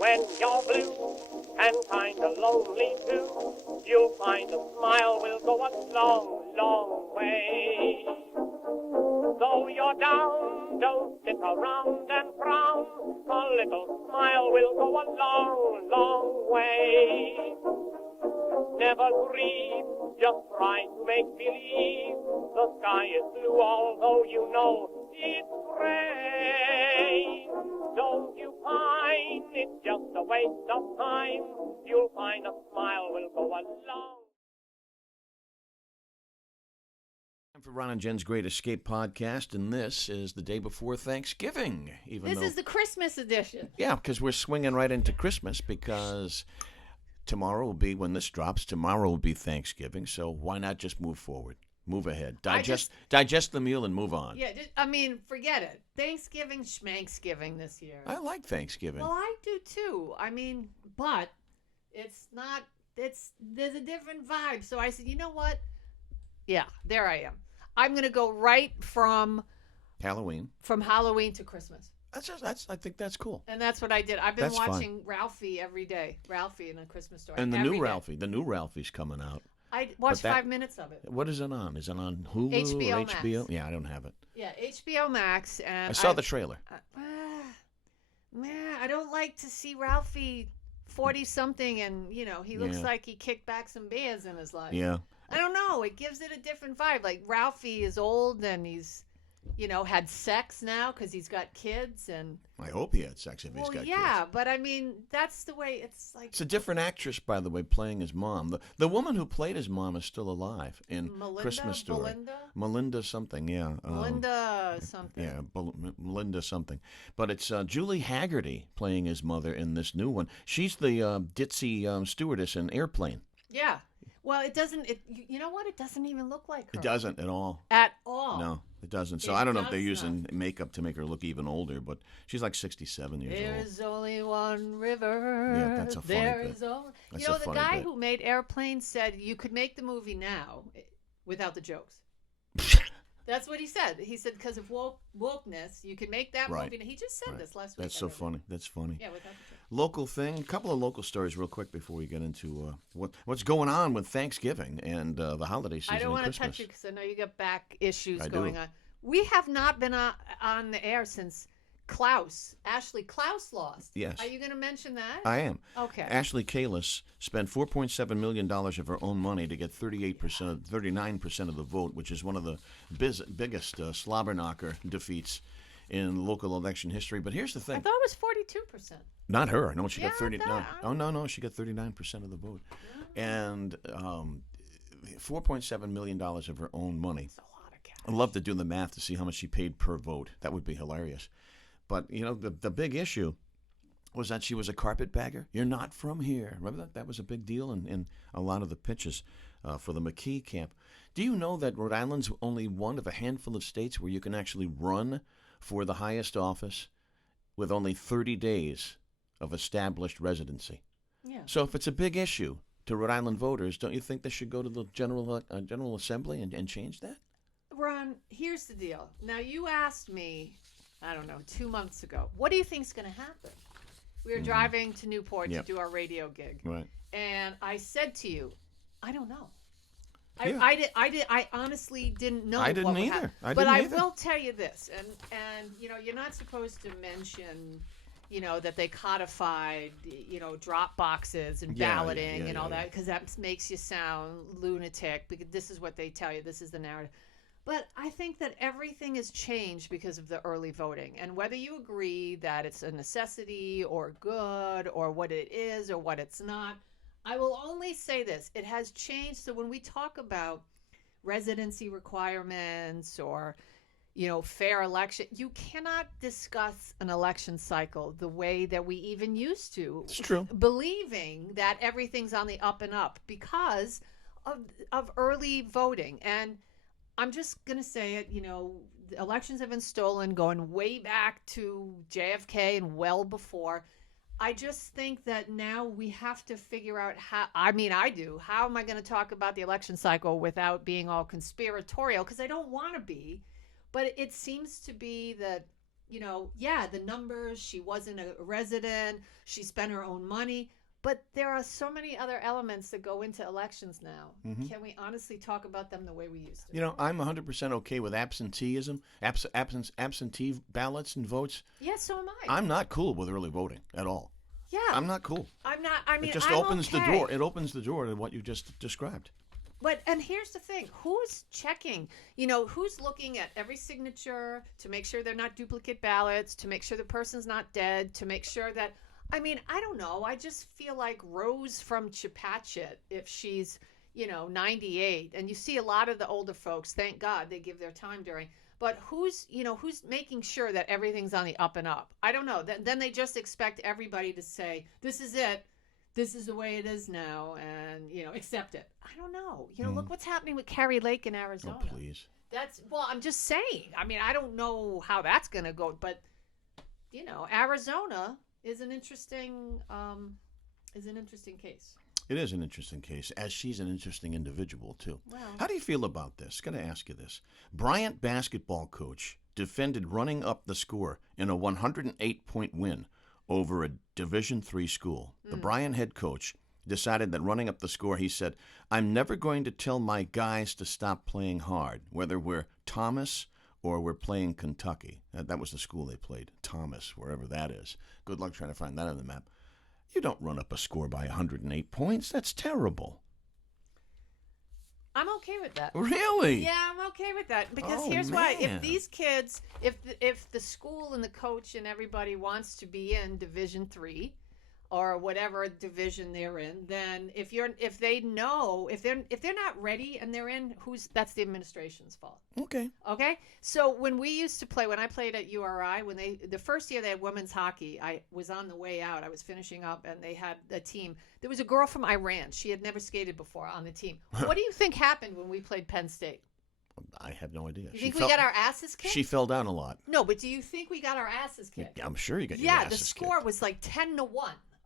When you're blue and kinda lonely too, you'll find a smile will go a long, long way. Though you're down, don't sit around and frown. A little smile will go a long, long way. Never grieve, just try to make believe the sky is blue, although you know it's gray. Don't you pine, it's just a waste of time. You'll find a smile will go a long. Time for Ron and Jen's Great Escape podcast, and this is the day before Thanksgiving. This is the Christmas edition. Yeah, because we're swinging right into Christmas because tomorrow will be, when this drops, tomorrow will be Thanksgiving, so why not just move forward? Move ahead. Digest the meal and move on. Yeah, I mean, forget it. Thanksgiving, schmanksgiving this year. I like Thanksgiving. Well, I do too. I mean, but it's not, there's a different vibe. So I said, you know what? Yeah, there I am. I'm going to go right from Halloween to Christmas. I think that's cool. And that's what I did. I've been That's watching fine. Ralphie every day. Ralphie in A Christmas Story. And the every new day. Ralphie. The new Ralphie's coming out. I watched 5 minutes of it. What is it on? Is it on Hulu HBO or Max. HBO? Yeah, I don't have it. Yeah, HBO Max. And I saw the trailer. I don't like to see Ralphie 40-something and, he looks like he kicked back some beers in his life. Yeah. I don't know. It gives it a different vibe. Like, Ralphie is old and he's, had sex now because he's got kids. And I hope he had sex if he's got kids. But I mean, that's the way it's like. It's a different actress, by the way, playing his mom. The woman who played his mom is still alive in Christmas Story. Melinda something, yeah. Melinda something. Yeah, Melinda something. But it's Julie Haggerty playing his mother in this new one. She's the ditzy stewardess in Airplane. Yeah. Well, it doesn't. You know what? It doesn't even look like her. It doesn't at all. At all. No, it doesn't. So I don't know if they're using makeup to make her look even older, but she's like 67 years old. There's only one river. Yeah, that's a funny bit. That's the guy who made Airplane said you could make the movie now without the jokes. That's what he said. He said because of wokeness, you can make that movie. And he just said this last week. That's so funny. That's funny. Yeah, without the jokes. Local thing. A couple of local stories real quick before we get into what's going on with Thanksgiving and the holiday season. I don't want to touch you because I know you got back issues going on. We have not been on the air since Ashley Klaus lost. Yes. Are you going to mention that? I am. Okay. Ashley Kalis spent $4.7 million of her own money to get 39% of the vote, which is one of the biggest slobber knocker defeats in local election history. But here's the thing. I thought it was 42%. Not her. No, she got 30. No. No. She got 39% of the vote, and $4.7 million of her own money. That's a lot of cash. I'd love to do the math to see how much she paid per vote. That would be hilarious. But, the big issue was that she was a carpetbagger. You're not from here. Remember that? That was a big deal in a lot of the pitches for the McKee camp. Do you know that Rhode Island's only one of a handful of states where you can actually run for the highest office with only 30 days of established residency? Yeah. So if it's a big issue to Rhode Island voters, don't you think they should go to the General Assembly and change that? Ron, here's the deal. Now, you asked me, I don't know, 2 months ago, what do you think's going to happen? We were driving to Newport to do our radio gig. Right. And I said to you, I don't know. Yeah. I honestly didn't know. I didn't what would either. happen. I didn't but either. I will tell you this, and you're not supposed to mention, that they codified, drop boxes and balloting and all that, because that makes you sound lunatic. Because this is what they tell you. This is the narrative. But I think that everything has changed because of the early voting. And whether you agree that it's a necessity or good or what it is or what it's not, I will only say this. It has changed. So when we talk about residency requirements or, fair election, you cannot discuss an election cycle the way that we even used to. It's true. Believing that everything's on the up and up because of early voting. And I'm just going to say it, elections have been stolen going way back to JFK and well before. I just think that now we have to figure out how am I going to talk about the election cycle without being all conspiratorial? Because I don't want to be, but it seems to be that yeah, the numbers, she wasn't a resident, she spent her own money, but there are so many other elements that go into elections now. Can we honestly talk about them the way we used to? I'm 100% okay with absenteeism, absentee ballots and votes. Yeah, so am I. I'm not cool with early voting at all. Yeah. I'm not cool. I'm not, I mean, It just I'm opens the okay. door. It opens the door to what you just described. And here's the thing, who's checking? Who's looking at every signature to make sure they're not duplicate ballots, to make sure the person's not dead, to make sure that, I don't know. I just feel like Rose from Chepachet, if she's, 98, and you see a lot of the older folks, thank God they give their time during, but who's making sure that everything's on the up and up? I don't know. Then they just expect everybody to say, this is it. This is the way it is now, and, accept it. I don't know. Look what's happening with Carrie Lake in Arizona. Oh, please. I'm just saying. I don't know how that's going to go, but, Arizona is an interesting case. It is an interesting case, as she's an interesting individual, too. Well, How do you feel about this? Got to ask you this. Bryant basketball coach defended running up the score in a 108-point win over a Division III school. The Bryant head coach decided that running up the score, he said, I'm never going to tell my guys to stop playing hard, whether we're Thomas or we're playing Kentucky. That was the school they played, Thomas, wherever that is. Good luck trying to find that on the map. You don't run up a score by 108 points. That's terrible. I'm okay with that. Really? Yeah, I'm okay with that because Oh, here's why: man. if these kids, if the school and the coach and everybody wants to be in Division III or whatever division they're in, then if they're not ready and they're in, that's the administration's fault. Okay. Okay, so when I played at URI, the first year they had women's hockey, I was on the way out. I was finishing up, and they had a team. There was a girl from Iran. She had never skated before on the team. What do you think happened when we played Penn State? I have no idea. You think we got our asses kicked? She fell down a lot. No, but do you think we got our asses kicked? I'm sure you got your Yeah, asses the score kicked. was like 10-1.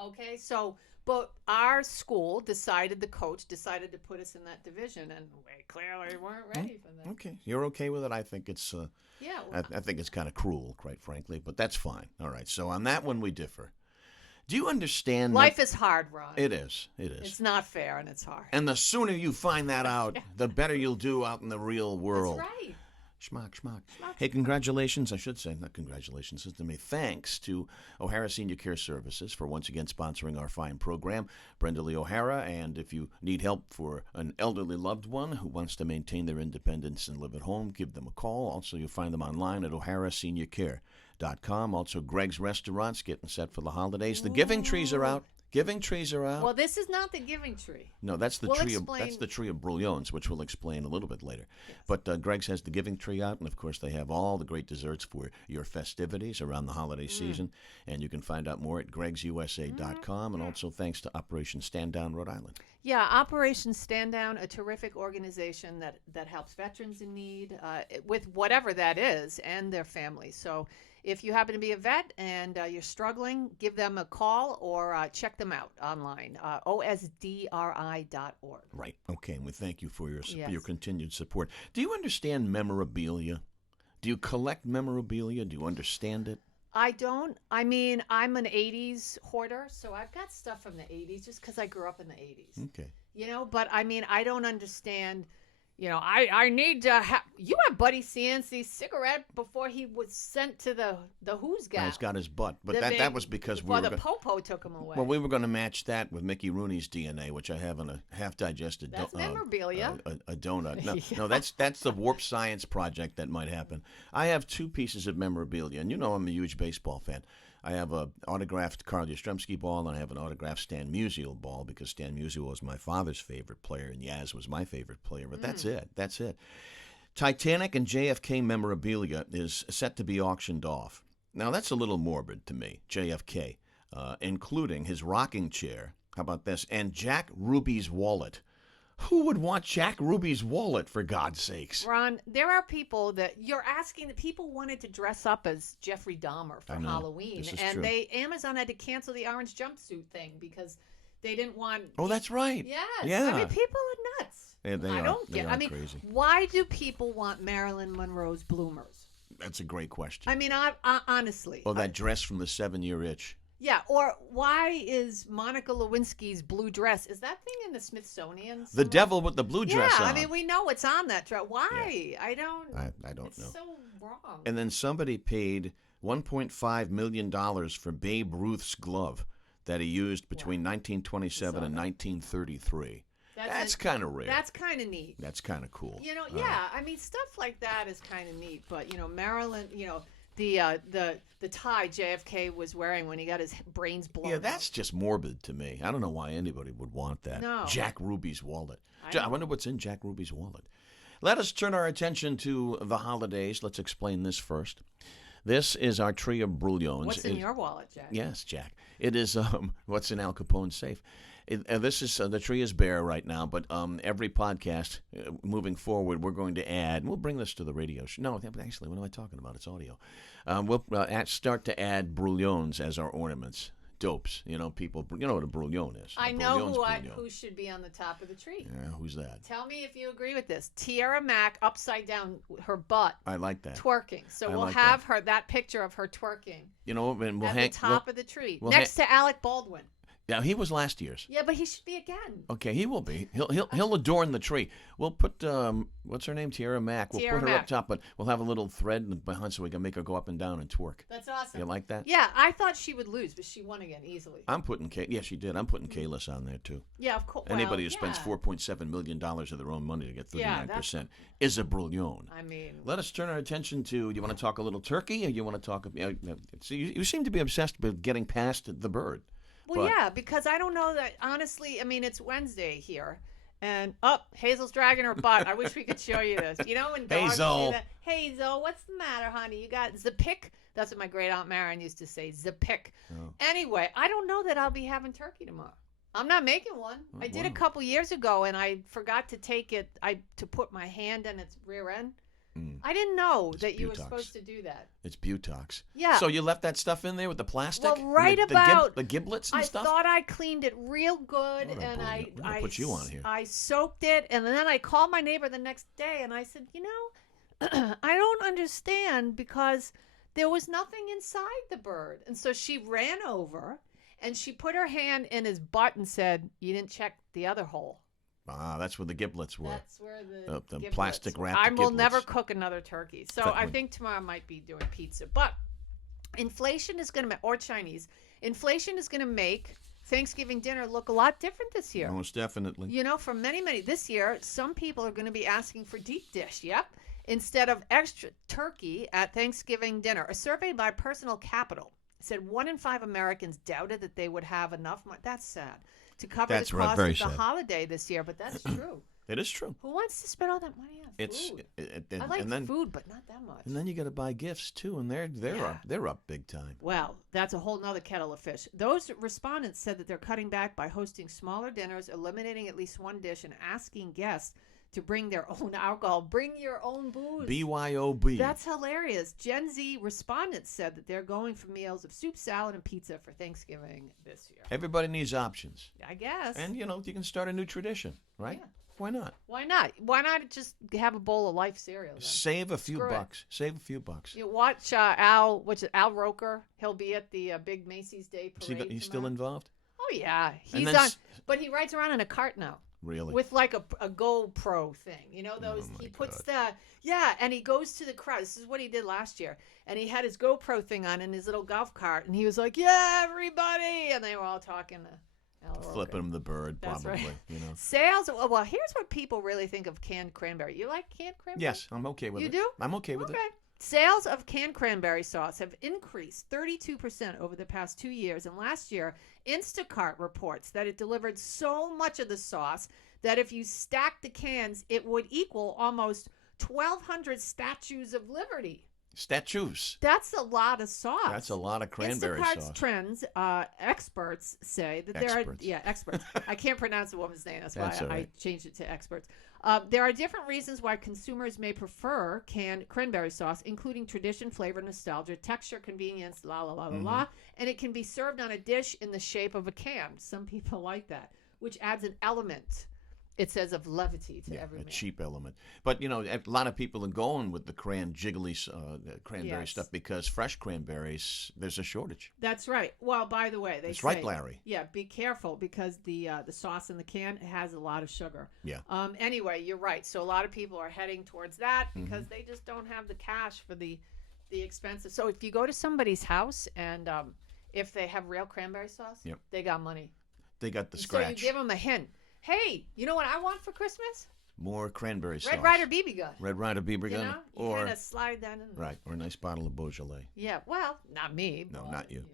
Okay, so but our school the coach decided to put us in that division, and we clearly weren't ready for that. Okay, you're okay with it. I think it's Yeah, I think it's kind of cruel, quite frankly, but that's fine. All right, so on that one we differ. Do you understand? life is hard, Ron. It is. It is. It's not fair, and it's hard. And the sooner you find that out, the better you'll do out in the real world. That's right. Schmuck. Hey, congratulations. I should say, not congratulations, to me. Thanks to O'Hara Senior Care Services for once again sponsoring our fine program. Brenda Lee O'Hara, and if you need help for an elderly loved one who wants to maintain their independence and live at home, give them a call. Also, you'll find them online at oharaseniorcare.com. Also, Greg's Restaurants getting set for the holidays. The giving trees are out. Giving trees are out. Well, this is not the giving tree. No, that's the We'll tree. explain- That's the tree of brouillons, which we'll explain a little bit later. Yes. But Greg's has the giving tree out, and of course they have all the great desserts for your festivities around the holiday season. And you can find out more at gregsusa.com, and also thanks to Operation Stand Down Rhode Island. Yeah, Operation Stand Down, a terrific organization that helps veterans in need with whatever that is and their families. So if you happen to be a vet and you're struggling, give them a call or check them out online, osdri.org. Right. Okay. And we thank you for your Yes. continued support. Do you understand memorabilia? Do you collect memorabilia? Do you understand it? I don't. I'm an 80s hoarder, so I've got stuff from the 80s just because I grew up in the 80s. Okay. But I don't understand. I need to have. You have Buddy Ciance's cigarette before he was sent to the Who's gal. He's got his butt, but The that big- was because before we were the Popo took him away. Well, we were going to match that with Mickey Rooney's DNA, which I have in a half-digested That's memorabilia. a donut. No, Yeah. no, that's the Warp Science project that might happen. I have two pieces of memorabilia, and I'm a huge baseball fan. I have a autographed Carl Yastrzemski ball, and I have an autographed Stan Musial ball because Stan Musial was my father's favorite player, and Yaz was my favorite player. But that's it. That's it. Titanic and JFK memorabilia is set to be auctioned off. Now, that's a little morbid to me, JFK, including his rocking chair. How about this? And Jack Ruby's wallet. Who would want Jack Ruby's wallet, for God's sakes? Ron, there are people that you're asking that people wanted to dress up as Jeffrey Dahmer for I know. Halloween, This is and true. Amazon had to cancel the orange jumpsuit thing because they didn't want. Oh, that's right. Yes. Yeah. People are nuts. Yeah, they I are. don't They get. are crazy. Why do people want Marilyn Monroe's bloomers? That's a great question. I mean, honestly. Or that dress from the 7-Year Itch. Yeah, or why is Monica Lewinsky's blue dress? Is that thing in the Smithsonian? The devil with the blue dress on. Yeah, I mean, we know it's on that dress. Why? Yeah. I don't know. It's so wrong. And then somebody paid $1.5 million for Babe Ruth's glove that he used between 1927 and 1933. That's kind of rare. That's kind of neat. That's kind of cool. You know, yeah. I mean, stuff like that is kind of neat. But you know, Marilyn, you know, the tie JFK was wearing when he got his brains blown. Yeah, that's just morbid to me. I don't know why anybody would want that. No. Jack Ruby's wallet. I wonder what's in Jack Ruby's wallet. Let us turn our attention to the holidays. Let's explain this first. This is our tree of brouillons. What's in your wallet, Jack? Yes, Jack. It is what's in Al Capone's safe. This is the tree is bare right now, but every podcast moving forward, we're going to add. We'll bring this to the radio show. No, actually, what am I talking about? It's audio. We'll start to add brouillons as our ornaments. Dopes, you know, people. You know what a brouillon is. I know who should be on the top of the tree. Yeah, who's that? Tell me if you agree with this. Tierra Mack upside down, her butt. I like that. Twerking. So we'll have that picture of her twerking. You know, and we'll at hang the top of the tree, we'll next to Alec Baldwin. Yeah, he was last year's. Yeah, but he should be again. Okay, he will be. He'll adorn the tree. We'll put what's her name, Tierra Mack. We'll put her up top, but we'll have a little thread behind so we can make her go up and down and twerk. That's awesome. You like that? Yeah, I thought she would lose, but she won again easily. I'm putting yeah, she did. I'm putting Kalis on there too. Yeah, of course. Anybody who spends $4.7 million of their own money to get 39% is a brouillon. I mean, let us turn our attention to. You want to talk a little turkey, or you want to talk? So you seem to be obsessed with getting past the bird. Well, yeah, because I don't know that, honestly, I mean, it's Wednesday here. And, Hazel's dragging her butt. I wish we could show you this. You know when dogs say that? Hazel, what's the matter, honey? You got Zapick? That's what my great Aunt Marion used to say, Zapick. Oh. Anyway, I don't know that I'll be having turkey tomorrow. I'm not making one. I did a couple years ago, and I forgot to take it, to put my hand in its rear end. I didn't know that you were supposed to do that. It's Butox. Yeah. So you left that stuff in there with the plastic? Well, the giblets and stuff? I thought I cleaned it real good, and I put you on here. I soaked it, and then I called my neighbor the next day, and I said, you know, I don't understand because there was nothing inside the bird. And so she ran over, and she put her hand in his butt and said, you didn't check the other hole. Ah, that's where the giblets were. That's where the giblets. Plastic wrap. I will never cook another turkey. So I think tomorrow I might be doing pizza. But inflation is going to, or Chinese, inflation is going to make Thanksgiving dinner look a lot different this year. Most definitely. You know, for many, this year, some people are going to be asking for deep dish. Yep. Instead of extra turkey at Thanksgiving dinner. A survey by Personal Capital said 1 in 5 Americans doubted that they would have enough money. That's sad. To cover the cost of the holiday this year, but that's true. It is true. Who wants to spend all that money on food? I like food, but not that much. And then you got to buy gifts too, and they're up big time. Well, that's a whole nother kettle of fish. Those respondents said that they're cutting back by hosting smaller dinners, eliminating at least one dish, and asking guests to bring their own alcohol. Bring your own booze. BYOB. That's hilarious. Gen Z respondents said that they're going for meals of soup, salad, and pizza for Thanksgiving this year. Everybody needs options. I guess. And, you know, you can start a new tradition, right? Yeah. Why not? Why not? Why not just have a bowl of Life cereal? Then? Save a few bucks. Save a few bucks. You watch Al Roker. He'll be at the big Macy's Day Parade. He's still involved? Oh, yeah. He's on. But he rides around in a cart now. Really? With like a GoPro thing. You know, those, he puts and he goes to the crowd. This is what he did last year. And he had his GoPro thing on in his little golf cart. And he was like, yeah, everybody. And they were all talking to Al Roker. Flipping him the bird, That's probably. Right. You know. Sales, well, here's what people really think of canned cranberry. You like canned cranberry? Yes, I'm okay with it. You do? I'm okay with it. Sales of canned cranberry sauce have increased 32% over the past 2 years. And last year, Instacart reports that it delivered so much of the sauce that if you stack the cans, it would equal almost 1,200 Statues of Liberty. Statues. That's a lot of sauce. That's a lot of cranberry Instacart's sauce. Trends, experts say that there are... Yeah, experts. I can't pronounce the woman's name. That's why I changed it to experts. There are different reasons why consumers may prefer canned cranberry sauce, including tradition, flavor, nostalgia, texture, convenience, la. And it can be served on a dish in the shape of a can. Some people like that, which adds an element It says of levity to Yeah, every a man. cheap element. But, a lot of people are going with the cranberry Yes. stuff because fresh cranberries, there's a shortage. That's right. Well, by the way, they That's say, right, Larry. Yeah, be careful because the sauce in the can has a lot of sugar. Yeah. Anyway, you're right. So a lot of people are heading towards that Mm-hmm. because they just don't have the cash for the expensive. So if you go to somebody's house and if they have real cranberry sauce, Yep. they got money. They got the So scratch. you give them a hint. Hey, you know what I want for Christmas? More cranberry sauce. Red Ryder BB gun. Red Ryder BB You gun. know, you Or, kind of slide that in. right, or a nice bottle of Beaujolais. Yeah, well, not me. No, but, not you.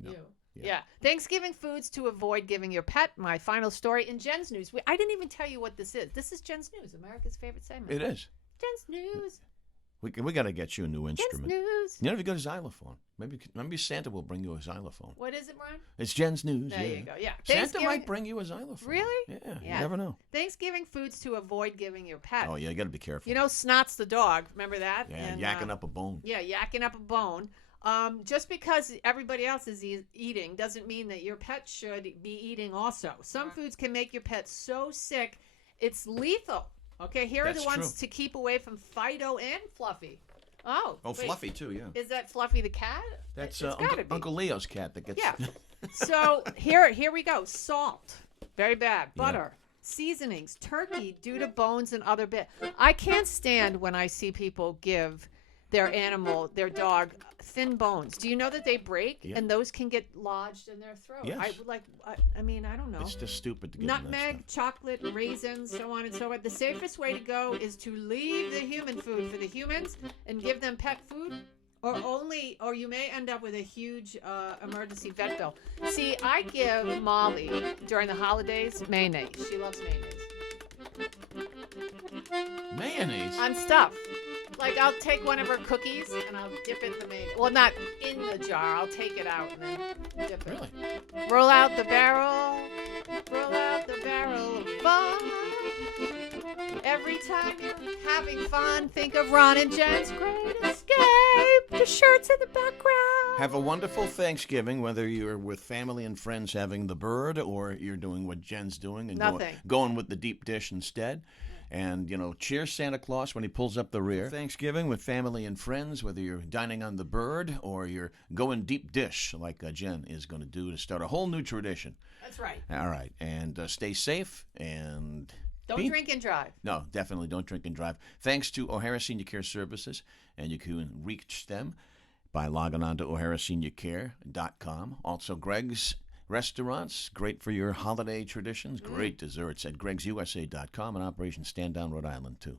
No. You. Yeah. Yeah. Thanksgiving foods to avoid giving your pet. My final story in Jen's News. I didn't even tell you what this is. This is Jen's News, America's favorite segment. It is. Jen's News. We got to get you a new Jen's instrument. News. You know, if you got a xylophone, maybe Santa will bring you a xylophone. What is it, Brian? It's Jen's News. There yeah. you go. Yeah. Santa Thanksgiving- might bring you a xylophone. Really? Yeah. Yeah. You never know. Thanksgiving foods to avoid giving your pet. Oh yeah, you got to be careful. You know, Snot's the dog. Remember that? Yeah, And, yakking up a bone. Yeah, yakking up a bone. Just because everybody else is eating doesn't mean that your pet should be eating also. Some foods can make your pet so sick, it's lethal. Okay, here are That's the ones true. to keep away from Fido and Fluffy. Oh, Oh, wait, Fluffy too. Yeah. Is that Fluffy the cat? That's It's gotta be. Uncle Leo's cat that gets. Yeah. So here we go. Salt, very bad. Butter, seasonings, turkey due to bones and other bit. I can't stand when I see people give their animal, their dog, thin bones. Do you know that they break Yeah. and those can get lodged in their throat? Yes. I mean, I don't know. It's just stupid to give them that Nutmeg, chocolate, raisins, so on and so forth. The safest way to go is to leave the human food for the humans and give them pet food, or you may end up with a huge emergency vet bill. See, I give Molly during the holidays mayonnaise. She loves mayonnaise stuff. Mayonnaise. on stuff. Like I'll take one of her cookies and I'll dip it in the mayonnaise. Well, not in the jar. I'll take it out and then dip it. Really? Roll out the barrel. Roll out the barrel of fun. Every time you're having fun, think of Ron and Jen's Great Escape. The shirts in the background. Have a wonderful Thanksgiving, whether you're with family and friends having the bird or you're doing what Jen's doing and Nothing. going with the deep dish instead. And, cheers Santa Claus when he pulls up the rear. Thanksgiving with family and friends, whether you're dining on the bird or you're going deep dish like Jen is going to do to start a whole new tradition. That's right. All right. And stay safe and... Don't drink and drive. No, definitely don't drink and drive. Thanks to O'Hara Senior Care Services, and you can reach them by logging on to o'haraseniorcare.com. Also, Greg's Restaurants, great for your holiday traditions. Great desserts at gregsusa.com and Operation Stand Down, Rhode Island, too.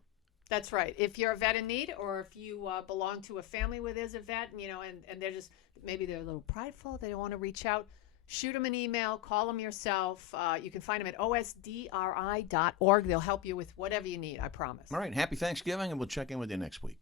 That's right. If you're a vet in need, or if you belong to a family where there's a vet, and they're just, maybe they're a little prideful, they don't want to reach out, shoot them an email, call them yourself. You can find them at osdri.org. They'll help you with whatever you need, I promise. All right, happy Thanksgiving, and we'll check in with you next week.